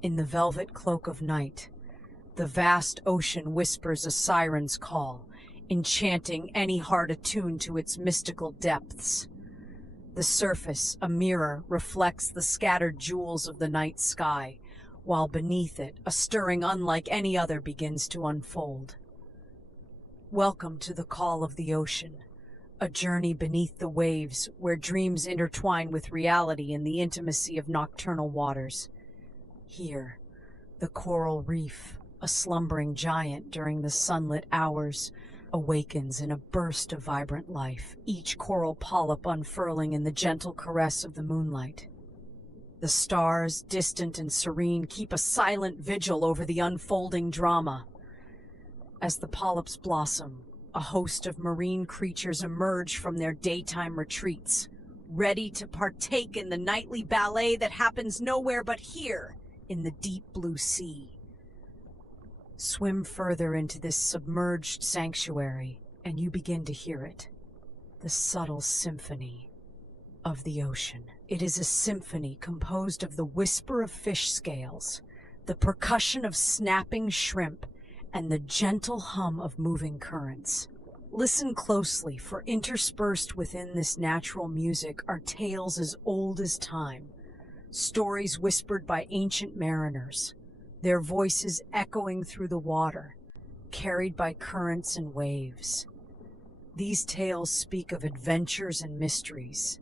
In the velvet cloak of night, the vast ocean whispers a siren's call, enchanting any heart attuned to its mystical depths. The surface, a mirror, reflects the scattered jewels of the night sky, while beneath it, a stirring unlike any other begins to unfold. Welcome to the call of the ocean, a journey beneath the waves where dreams intertwine with reality in the intimacy of nocturnal waters. Here, the coral reef, a slumbering giant during the sunlit hours, awakens in a burst of vibrant life, each coral polyp unfurling in the gentle caress of the moonlight. The stars, distant and serene, keep a silent vigil over the unfolding drama. As the polyps blossom, a host of marine creatures emerge from their daytime retreats, ready to partake in the nightly ballet that happens nowhere but here, in the deep blue sea. Swim further into this submerged sanctuary, and you begin to hear it. The subtle symphony of the ocean. It is a symphony composed of the whisper of fish scales, the percussion of snapping shrimp, and the gentle hum of moving currents. Listen closely, for interspersed within this natural music are tales as old as time, stories whispered by ancient mariners, their voices echoing through the water, carried by currents and waves. These tales speak of adventures and mysteries,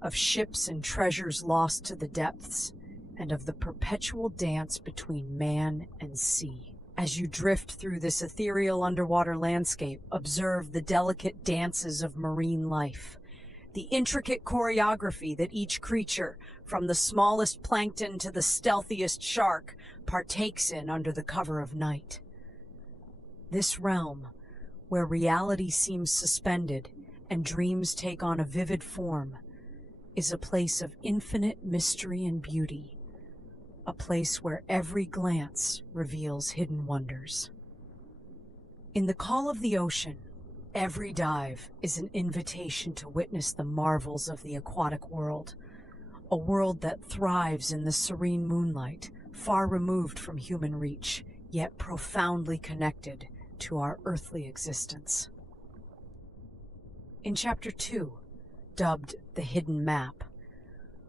of ships and treasures lost to the depths, and of the perpetual dance between man and sea. As you drift through this ethereal underwater landscape, observe the delicate dances of marine life, the intricate choreography that each creature, from the smallest plankton to the stealthiest shark, partakes in under the cover of night. This realm, where reality seems suspended and dreams take on a vivid form, is a place of infinite mystery and beauty, a place where every glance reveals hidden wonders. In the call of the ocean, every dive is an invitation to witness the marvels of the aquatic world, a world that thrives in the serene moonlight, far removed from human reach, yet profoundly connected to our earthly existence. In Chapter 2, dubbed The Hidden Map,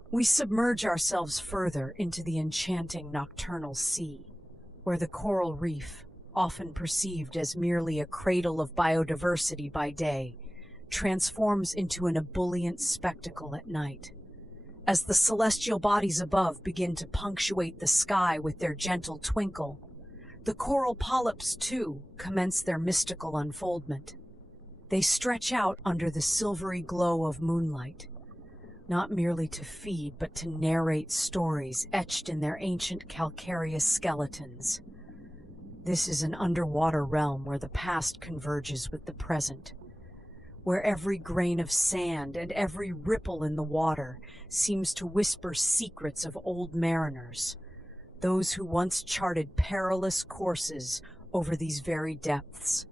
we submerge ourselves further into the enchanting nocturnal sea, where the coral reef, often perceived as merely a cradle of biodiversity by day, transforms into an ebullient spectacle at night. As the celestial bodies above begin to punctuate the sky with their gentle twinkle, the coral polyps, too, commence their mystical unfoldment. They stretch out under the silvery glow of moonlight, not merely to feed, but to narrate stories etched in their ancient calcareous skeletons. This is an underwater realm where the past converges with the present, where every grain of sand and every ripple in the water seems to whisper secrets of old mariners, those who once charted perilous courses over these very depths.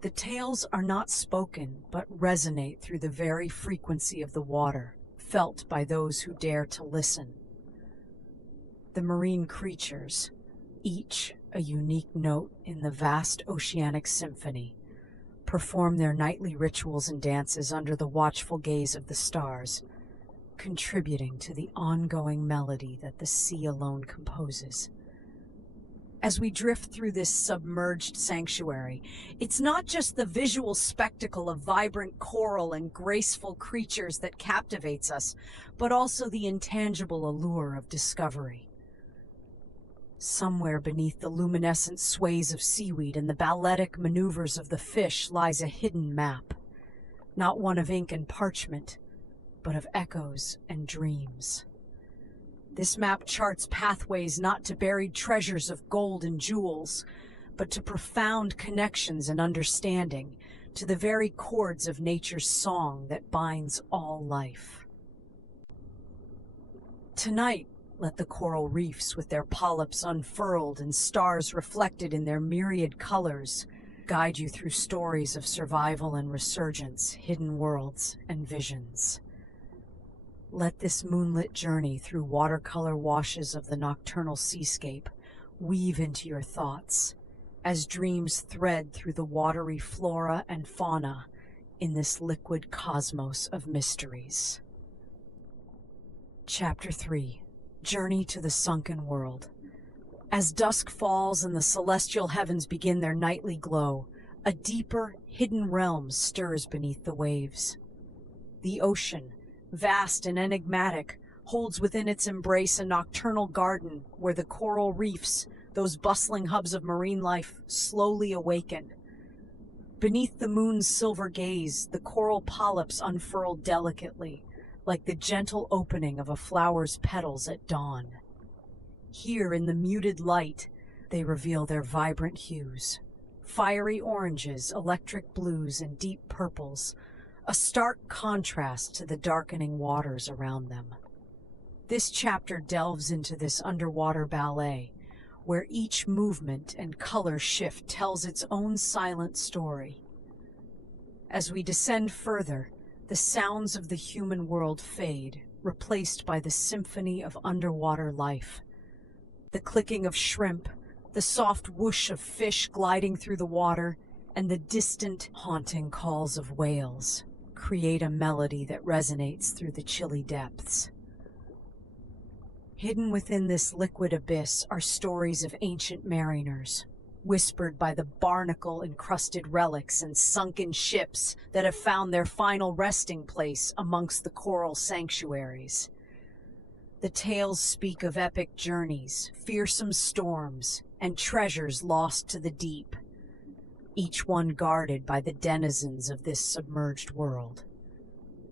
The tales are not spoken, but resonate through the very frequency of the water, felt by those who dare to listen. The marine creatures, each a unique note in the vast oceanic symphony, perform their nightly rituals and dances under the watchful gaze of the stars, contributing to the ongoing melody that the sea alone composes. As we drift through this submerged sanctuary, it's not just the visual spectacle of vibrant coral and graceful creatures that captivates us, but also the intangible allure of discovery. Somewhere beneath the luminescent sways of seaweed and the balletic maneuvers of the fish lies a hidden map, not one of ink and parchment, but of echoes and dreams. This map charts pathways not to buried treasures of gold and jewels, but to profound connections and understanding, to the very chords of nature's song that binds all life. Tonight, let the coral reefs with their polyps unfurled and stars reflected in their myriad colors guide you through stories of survival and resurgence, hidden worlds and visions. Let this moonlit journey through watercolor washes of the nocturnal seascape weave into your thoughts as dreams thread through the watery flora and fauna in this liquid cosmos of mysteries. Chapter 3: Journey to the Sunken World. As dusk falls and the celestial heavens begin their nightly glow, a deeper, hidden realm stirs beneath the waves. The ocean, vast and enigmatic, holds within its embrace a nocturnal garden where the coral reefs, those bustling hubs of marine life, slowly awaken. Beneath the moon's silver gaze, the coral polyps unfurl delicately, like the gentle opening of a flower's petals at dawn. Here, in the muted light, they reveal their vibrant hues: fiery oranges, electric blues, and deep purples, a stark contrast to the darkening waters around them. This chapter delves into this underwater ballet, where each movement and color shift tells its own silent story. As we descend further, the sounds of the human world fade, replaced by the symphony of underwater life. The clicking of shrimp, the soft whoosh of fish gliding through the water, and the distant, haunting calls of whales create a melody that resonates through the chilly depths. Hidden within this liquid abyss are stories of ancient mariners, whispered by the barnacle-encrusted relics and sunken ships that have found their final resting place amongst the coral sanctuaries. The tales speak of epic journeys, fearsome storms, and treasures lost to the deep, each one guarded by the denizens of this submerged world.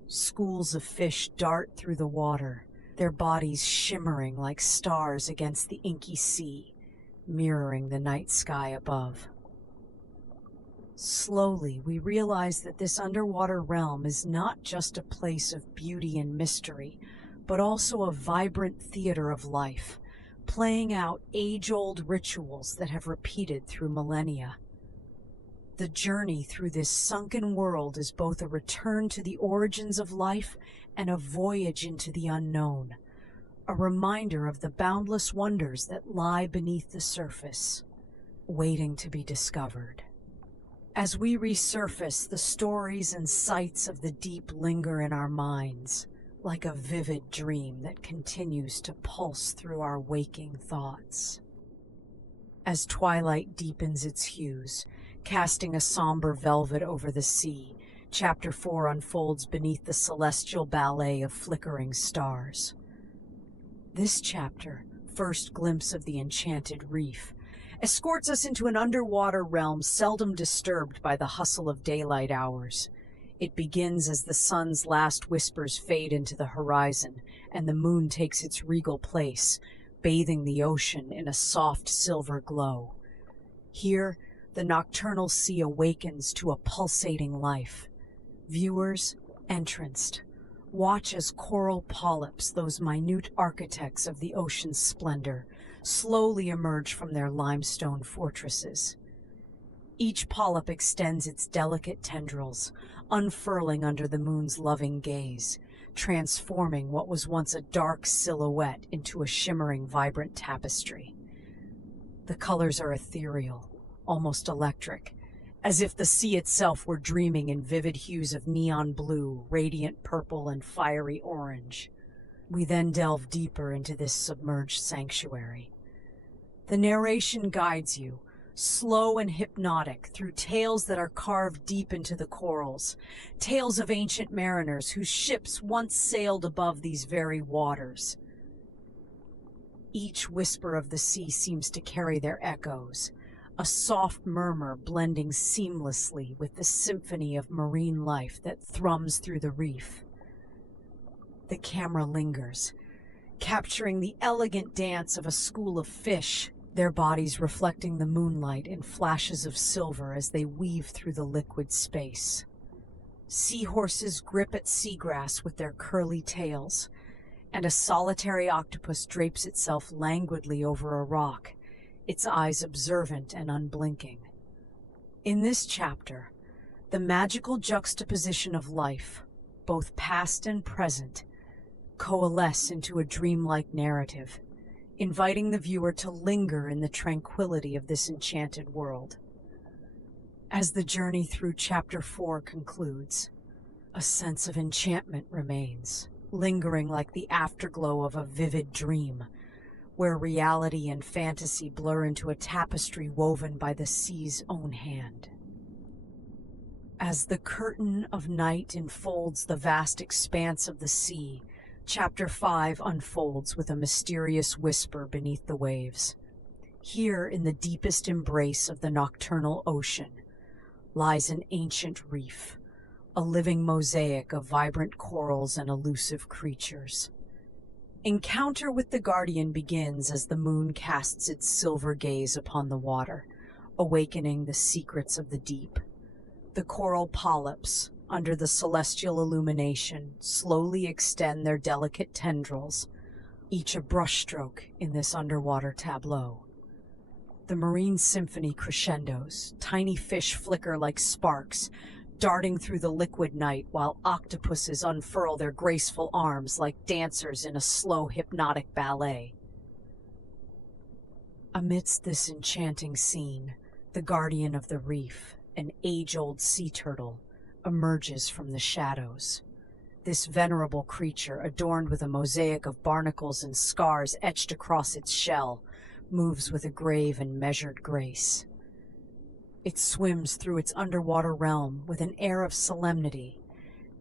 Schools of fish dart through the water, their bodies shimmering like stars against the inky sea, mirroring the night sky above. Slowly, we realize that this underwater realm is not just a place of beauty and mystery, but also a vibrant theater of life, playing out age-old rituals that have repeated through millennia. The journey through this sunken world is both a return to the origins of life and a voyage into the unknown, a reminder of the boundless wonders that lie beneath the surface, waiting to be discovered. As we resurface, the stories and sights of the deep linger in our minds, like a vivid dream that continues to pulse through our waking thoughts. As twilight deepens its hues, casting a somber velvet over the sea, Chapter 4 unfolds beneath the celestial ballet of flickering stars. This chapter, first glimpse of the Enchanted Reef, escorts us into an underwater realm seldom disturbed by the hustle of daylight hours. It begins as the sun's last whispers fade into the horizon, and the moon takes its regal place, bathing the ocean in a soft silver glow. Here, the nocturnal sea awakens to a pulsating life. Viewers, entranced, watch as coral polyps, those minute architects of the ocean's splendor, slowly emerge from their limestone fortresses. Each polyp extends its delicate tendrils, unfurling under the moon's loving gaze, transforming what was once a dark silhouette into a shimmering, vibrant tapestry. The colors are ethereal, almost electric, as if the sea itself were dreaming in vivid hues of neon blue, radiant purple, and fiery orange. We then delve deeper into this submerged sanctuary. The narration guides you, slow and hypnotic, through tales that are carved deep into the corals, tales of ancient mariners whose ships once sailed above these very waters. Each whisper of the sea seems to carry their echoes, a soft murmur blending seamlessly with the symphony of marine life that thrums through the reef. The camera lingers, capturing the elegant dance of a school of fish, their bodies reflecting the moonlight in flashes of silver as they weave through the liquid space. Seahorses grip at seagrass with their curly tails, and a solitary octopus drapes itself languidly over a rock, its eyes observant and unblinking. In this chapter, the magical juxtaposition of life, both past and present, coalesce into a dreamlike narrative, inviting the viewer to linger in the tranquility of this enchanted world. As the journey through Chapter 4 concludes, a sense of enchantment remains, lingering like the afterglow of a vivid dream, where reality and fantasy blur into a tapestry woven by the sea's own hand. As the curtain of night enfolds the vast expanse of the sea, Chapter 5 unfolds with a mysterious whisper beneath the waves. Here, in the deepest embrace of the nocturnal ocean, lies an ancient reef, a living mosaic of vibrant corals and elusive creatures. Encounter with the Guardian begins as the moon casts its silver gaze upon the water, awakening the secrets of the deep. The coral polyps, under the celestial illumination, slowly extend their delicate tendrils, each a brushstroke in this underwater tableau. The marine symphony crescendos, tiny fish flicker like sparks, darting through the liquid night while octopuses unfurl their graceful arms like dancers in a slow hypnotic ballet. Amidst this enchanting scene, the guardian of the reef, an age-old sea turtle, emerges from the shadows. This venerable creature, adorned with a mosaic of barnacles and scars etched across its shell, moves with a grave and measured grace. It swims through its underwater realm with an air of solemnity,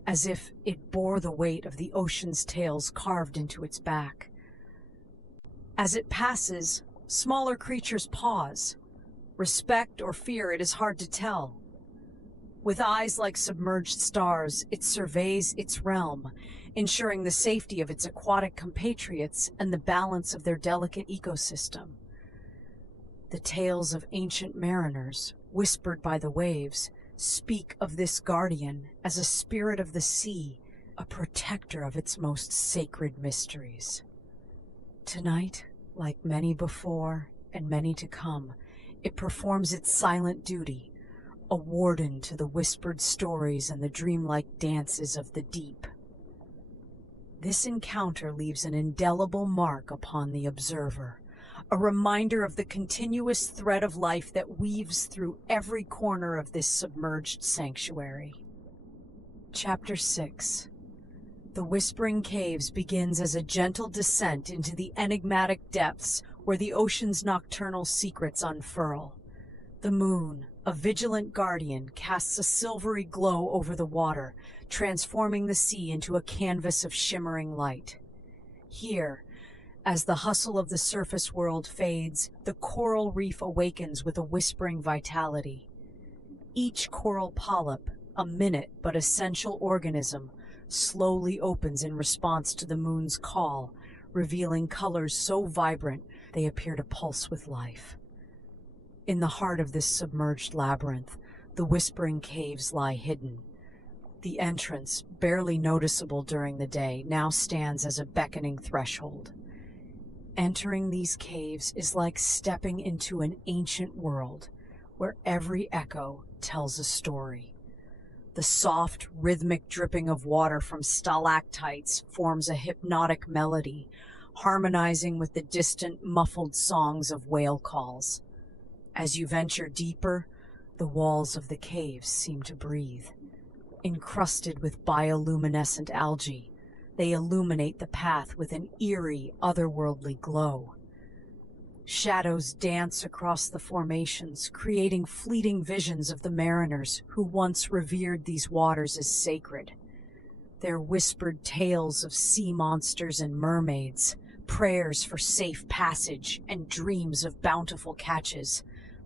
as if it bore the weight of the ocean's tales carved into its back. As it passes, smaller creatures pause. Respect or fear, it is hard to tell. With eyes like submerged stars, it surveys its realm, ensuring the safety of its aquatic compatriots and the balance of their delicate ecosystem. The tales of ancient mariners, whispered by the waves, speak of this guardian as a spirit of the sea, a protector of its most sacred mysteries. Tonight, like many before and many to come, it performs its silent duty, a warden to the whispered stories and the dreamlike dances of the deep. This encounter leaves an indelible mark upon the observer, a reminder of the continuous thread of life that weaves through every corner of this submerged sanctuary. Chapter 6. The Whispering Caves begins as a gentle descent into the enigmatic depths where the ocean's nocturnal secrets unfurl. The moon, a vigilant guardian, casts a silvery glow over the water, transforming the sea into a canvas of shimmering light. Here, as the hustle of the surface world fades, the coral reef awakens with a whispering vitality. Each coral polyp, a minute but essential organism, slowly opens in response to the moon's call, revealing colors so vibrant they appear to pulse with life. In the heart of this submerged labyrinth, the Whispering Caves lie hidden. The entrance, barely noticeable during the day, now stands as a beckoning threshold. Entering these caves is like stepping into an ancient world where every echo tells a story. The soft, rhythmic dripping of water from stalactites forms a hypnotic melody, harmonizing with the distant, muffled songs of whale calls. As you venture deeper, the walls of the caves seem to breathe. Encrusted with bioluminescent algae, they illuminate the path with an eerie, otherworldly glow. Shadows dance across the formations, creating fleeting visions of the mariners who once revered these waters as sacred. Their whispered tales of sea monsters and mermaids, prayers for safe passage, and dreams of bountiful catches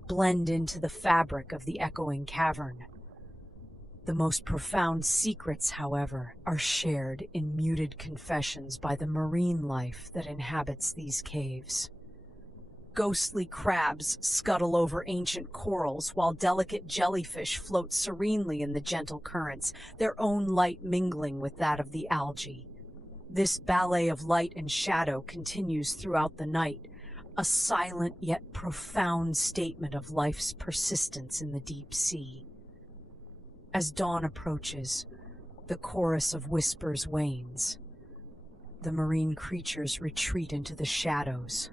blend into the fabric of the echoing cavern. The most profound secrets, however, are shared in muted confessions by the marine life that inhabits these caves. Ghostly crabs scuttle over ancient corals, while delicate jellyfish float serenely in the gentle currents, their own light mingling with that of the algae. This ballet of light and shadow continues throughout the night, a silent yet profound statement of life's persistence in the deep sea. As dawn approaches, the chorus of whispers wanes. The marine creatures retreat into the shadows,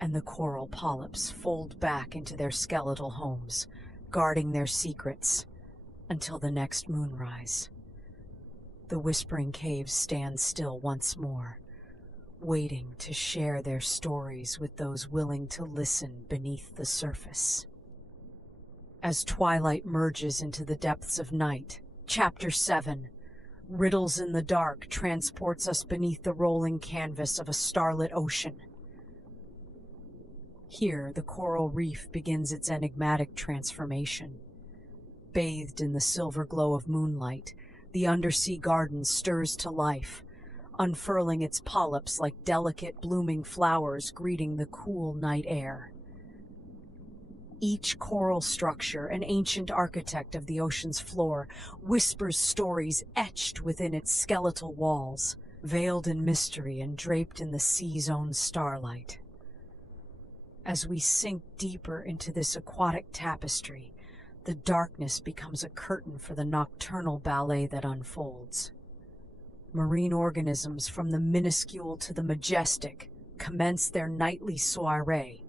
and the coral polyps fold back into their skeletal homes, guarding their secrets until the next moonrise. The whispering caves stand still once more, waiting to share their stories with those willing to listen beneath the surface. As twilight merges into the depths of night, Chapter 7, Riddles in the Dark, transports us beneath the rolling canvas of a starlit ocean. Here, the coral reef begins its enigmatic transformation. Bathed in the silver glow of moonlight, the undersea garden stirs to life, unfurling its polyps like delicate blooming flowers greeting the cool night air. Each coral structure, an ancient architect of the ocean's floor, whispers stories etched within its skeletal walls, veiled in mystery and draped in the sea's own starlight. As we sink deeper into this aquatic tapestry, the darkness becomes a curtain for the nocturnal ballet that unfolds. Marine organisms, from the minuscule to the majestic, commence their nightly soiree.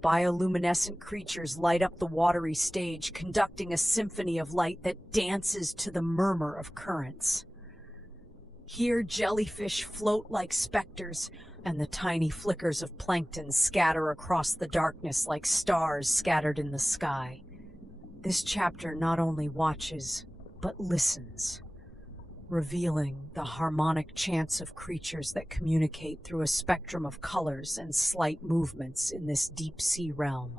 Bioluminescent creatures light up the watery stage, conducting a symphony of light that dances to the murmur of currents. Here, jellyfish float like specters, and the tiny flickers of plankton scatter across the darkness like stars scattered in the sky. This chapter not only watches, but listens, revealing the harmonic chants of creatures that communicate through a spectrum of colors and slight movements in this deep-sea realm.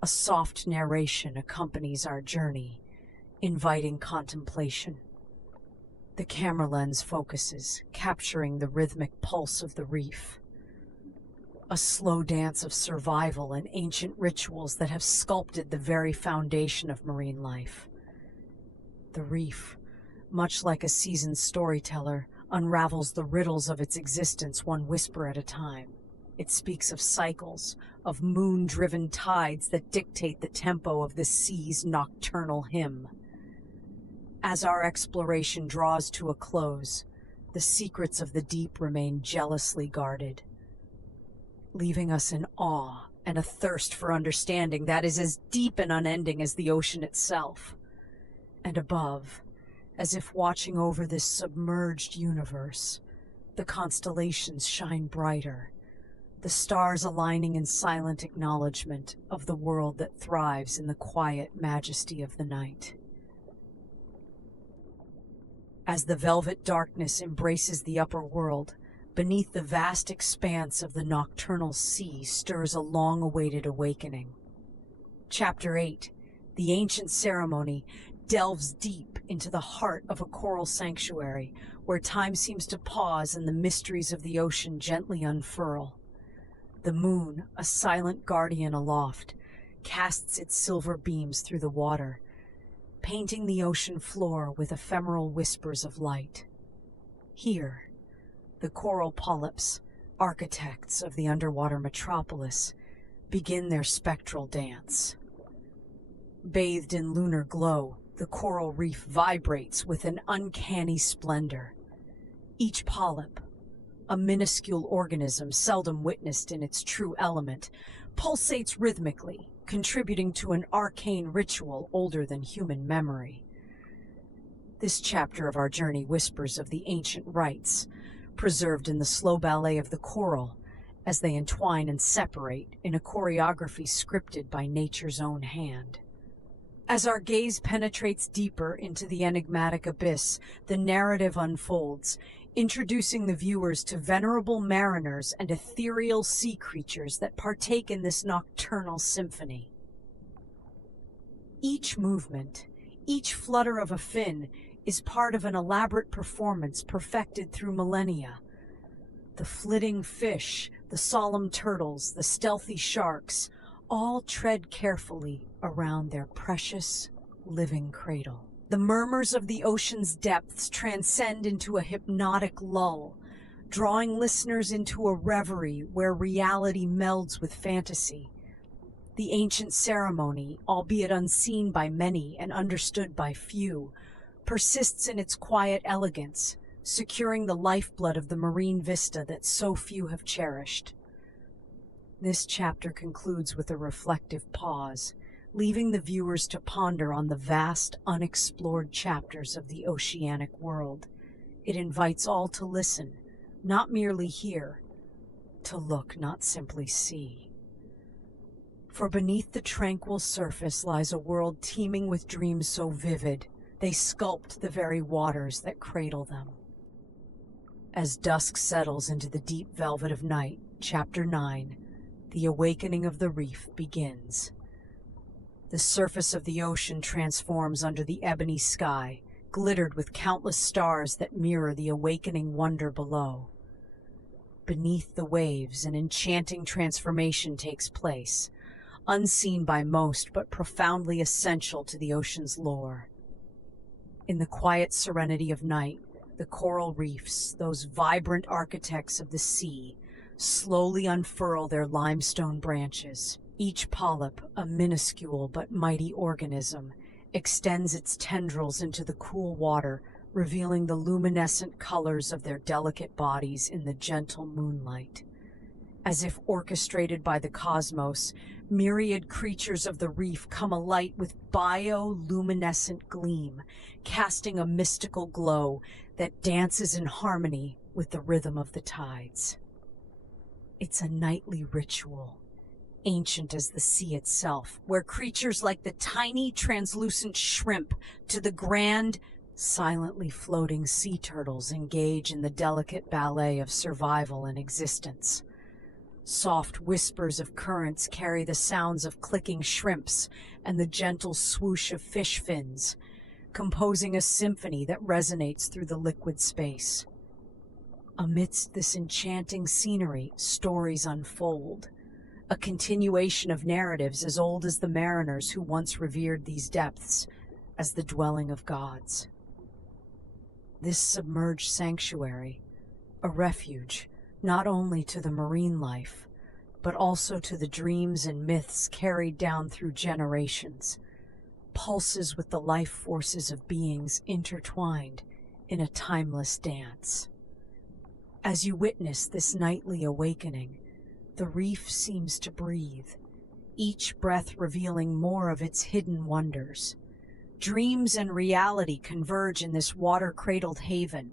A soft narration accompanies our journey, inviting contemplation. The camera lens focuses, capturing the rhythmic pulse of the reef. A slow dance of survival and ancient rituals that have sculpted the very foundation of marine life. The reef, much like a seasoned storyteller, unravels the riddles of its existence one whisper at a time. It speaks of cycles, of moon-driven tides that dictate the tempo of the sea's nocturnal hymn. As our exploration draws to a close, the secrets of the deep remain jealously guarded, leaving us in awe and a thirst for understanding that is as deep and unending as the ocean itself. And above, as if watching over this submerged universe, the constellations shine brighter, the stars aligning in silent acknowledgement of the world that thrives in the quiet majesty of the night. As the velvet darkness embraces the upper world, beneath the vast expanse of the nocturnal sea stirs a long-awaited awakening. Chapter 8, The Ancient Ceremony, delves deep into the heart of a coral sanctuary, where time seems to pause and the mysteries of the ocean gently unfurl. The moon, a silent guardian aloft, casts its silver beams through the water, painting the ocean floor with ephemeral whispers of light. Here, the coral polyps, architects of the underwater metropolis, begin their spectral dance. Bathed in lunar glow, the coral reef vibrates with an uncanny splendor. Each polyp, a minuscule organism seldom witnessed in its true element, pulsates rhythmically, contributing to an arcane ritual older than human memory. This chapter of our journey whispers of the ancient rites, preserved in the slow ballet of the coral, as they entwine and separate in a choreography scripted by nature's own hand. As our gaze penetrates deeper into the enigmatic abyss, the narrative unfolds, introducing the viewers to venerable mariners and ethereal sea creatures that partake in this nocturnal symphony. Each movement, each flutter of a fin, is part of an elaborate performance perfected through millennia. The flitting fish, the solemn turtles, the stealthy sharks, all tread carefully around their precious, living cradle. The murmurs of the ocean's depths transcend into a hypnotic lull, drawing listeners into a reverie where reality melds with fantasy. The ancient ceremony, albeit unseen by many and understood by few, persists in its quiet elegance, securing the lifeblood of the marine vista that so few have cherished. This chapter concludes with a reflective pause, leaving the viewers to ponder on the vast, unexplored chapters of the oceanic world. It invites all to listen, not merely hear, to look, not simply see. For beneath the tranquil surface lies a world teeming with dreams so vivid, they sculpt the very waters that cradle them. As dusk settles into the deep velvet of night, Chapter 9, The Awakening of the Reef, begins. The surface of the ocean transforms under the ebony sky, glittered with countless stars that mirror the awakening wonder below. Beneath the waves, an enchanting transformation takes place, unseen by most but profoundly essential to the ocean's lore. In the quiet serenity of night, the coral reefs, those vibrant architects of the sea, slowly unfurl their limestone branches. Each polyp, a minuscule but mighty organism, extends its tendrils into the cool water, revealing the luminescent colors of their delicate bodies in the gentle moonlight. As if orchestrated by the cosmos, myriad creatures of the reef come alight with bioluminescent gleam, casting a mystical glow that dances in harmony with the rhythm of the tides. It's a nightly ritual, ancient as the sea itself, where creatures like the tiny translucent shrimp to the grand, silently floating sea turtles engage in the delicate ballet of survival and existence. Soft whispers of currents carry the sounds of clicking shrimps and the gentle swoosh of fish fins, composing a symphony that resonates through the liquid space. Amidst this enchanting scenery, stories unfold, a continuation of narratives as old as the mariners who once revered these depths as the dwelling of gods. This submerged sanctuary, a refuge not only to the marine life, but also to the dreams and myths carried down through generations, pulses with the life forces of beings intertwined in a timeless dance. As you witness this nightly awakening, the reef seems to breathe, each breath revealing more of its hidden wonders. Dreams and reality converge in this water-cradled haven,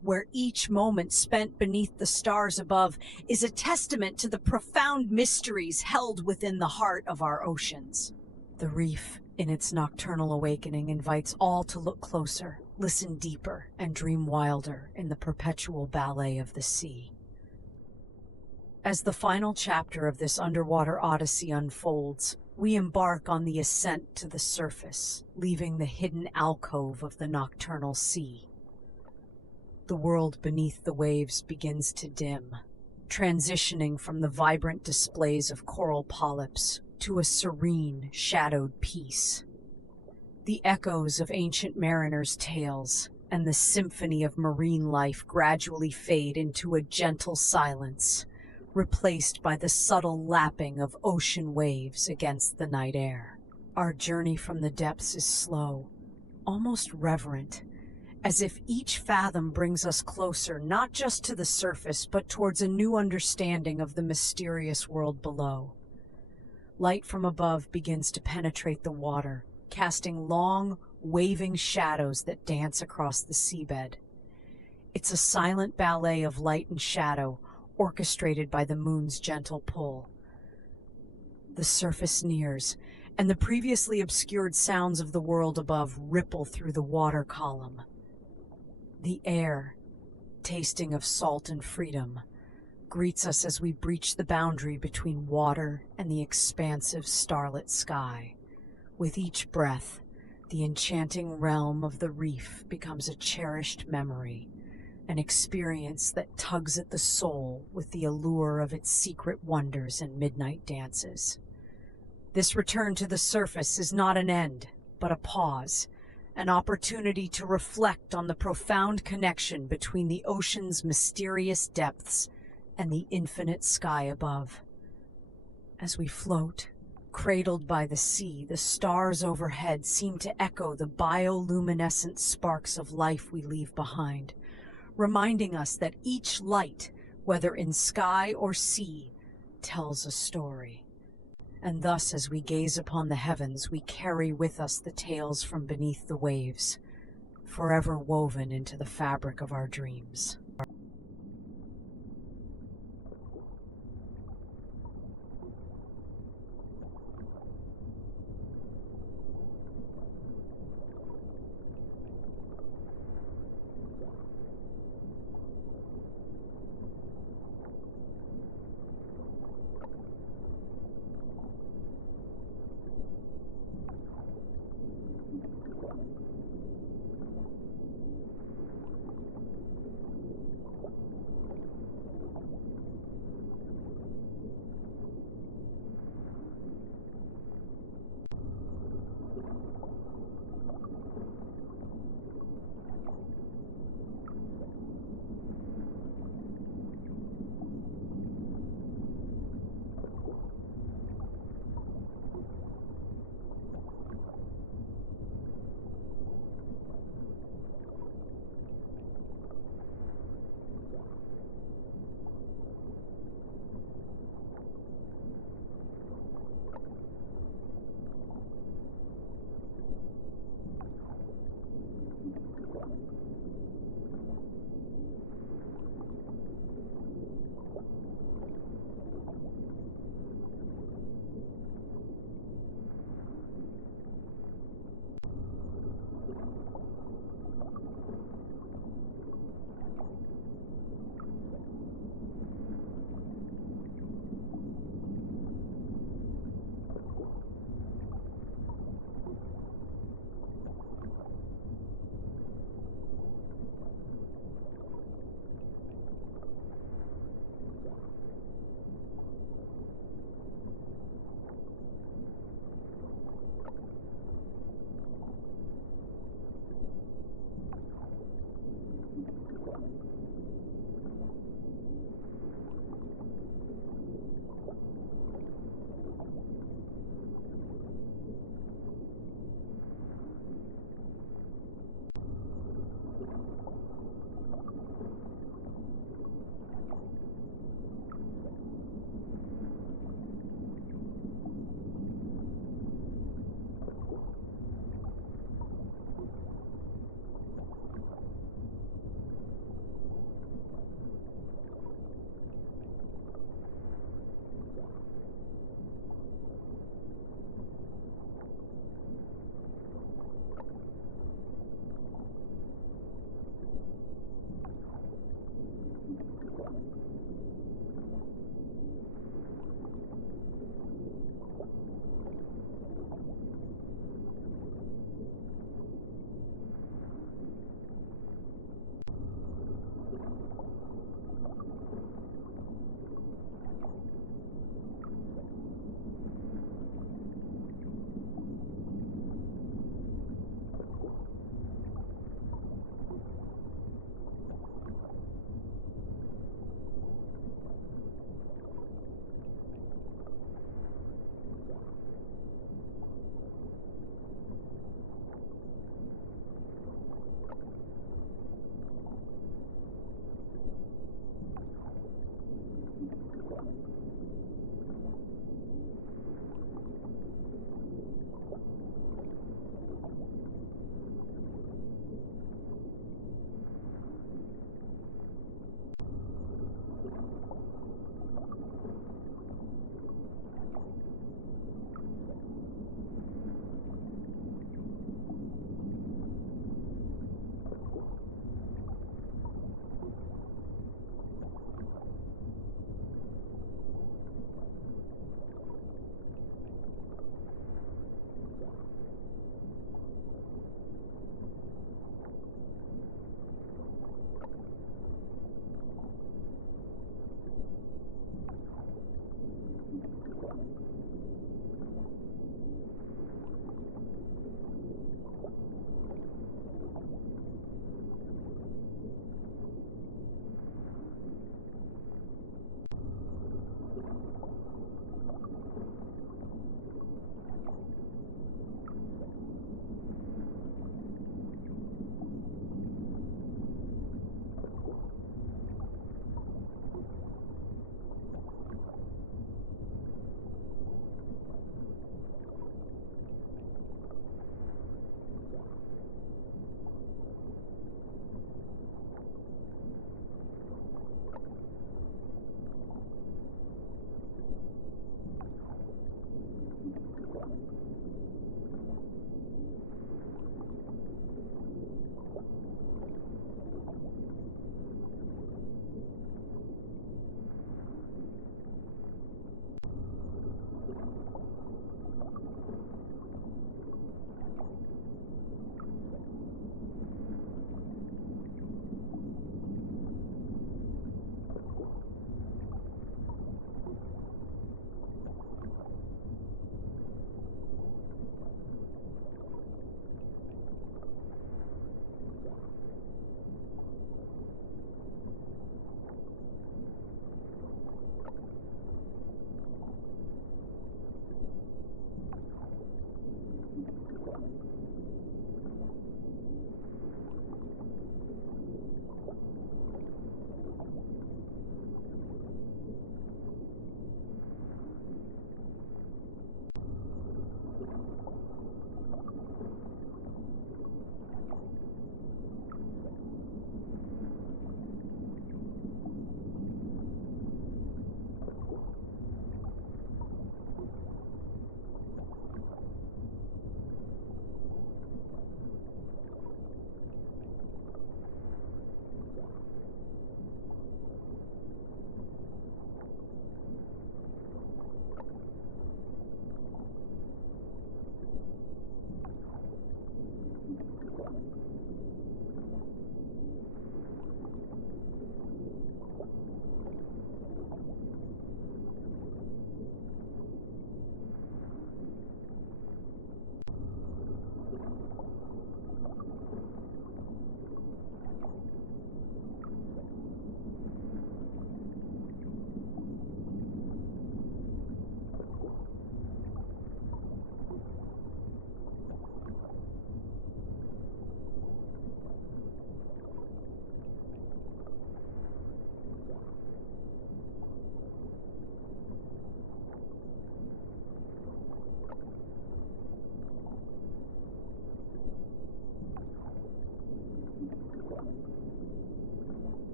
where each moment spent beneath the stars above is a testament to the profound mysteries held within the heart of our oceans. The reef, in its nocturnal awakening, invites all to look closer, listen deeper, and dream wilder in the perpetual ballet of the sea. As the final chapter of this underwater odyssey unfolds, we embark on the ascent to the surface, leaving the hidden alcove of the nocturnal sea. The world beneath the waves begins to dim, transitioning from the vibrant displays of coral polyps to a serene, shadowed peace. The echoes of ancient mariners' tales and the symphony of marine life gradually fade into a gentle silence, replaced by the subtle lapping of ocean waves against the night air. Our journey from the depths is slow, almost reverent, as if each fathom brings us closer not just to the surface, but towards a new understanding of the mysterious world below. Light from above begins to penetrate the water, casting long, waving shadows that dance across the seabed. It's a silent ballet of light and shadow, orchestrated by the moon's gentle pull. The surface nears, and the previously obscured sounds of the world above ripple through the water column. The air, tasting of salt and freedom, greets us as we breach the boundary between water and the expansive starlit sky. With each breath, the enchanting realm of the reef becomes a cherished memory, an experience that tugs at the soul with the allure of its secret wonders and midnight dances. This return to the surface is not an end, but a pause, an opportunity to reflect on the profound connection between the ocean's mysterious depths and the infinite sky above. As we float, cradled by the sea, the stars overhead seem to echo the bioluminescent sparks of life we leave behind, reminding us that each light, whether in sky or sea, tells a story. And thus, as we gaze upon the heavens, we carry with us the tales from beneath the waves, forever woven into the fabric of our dreams.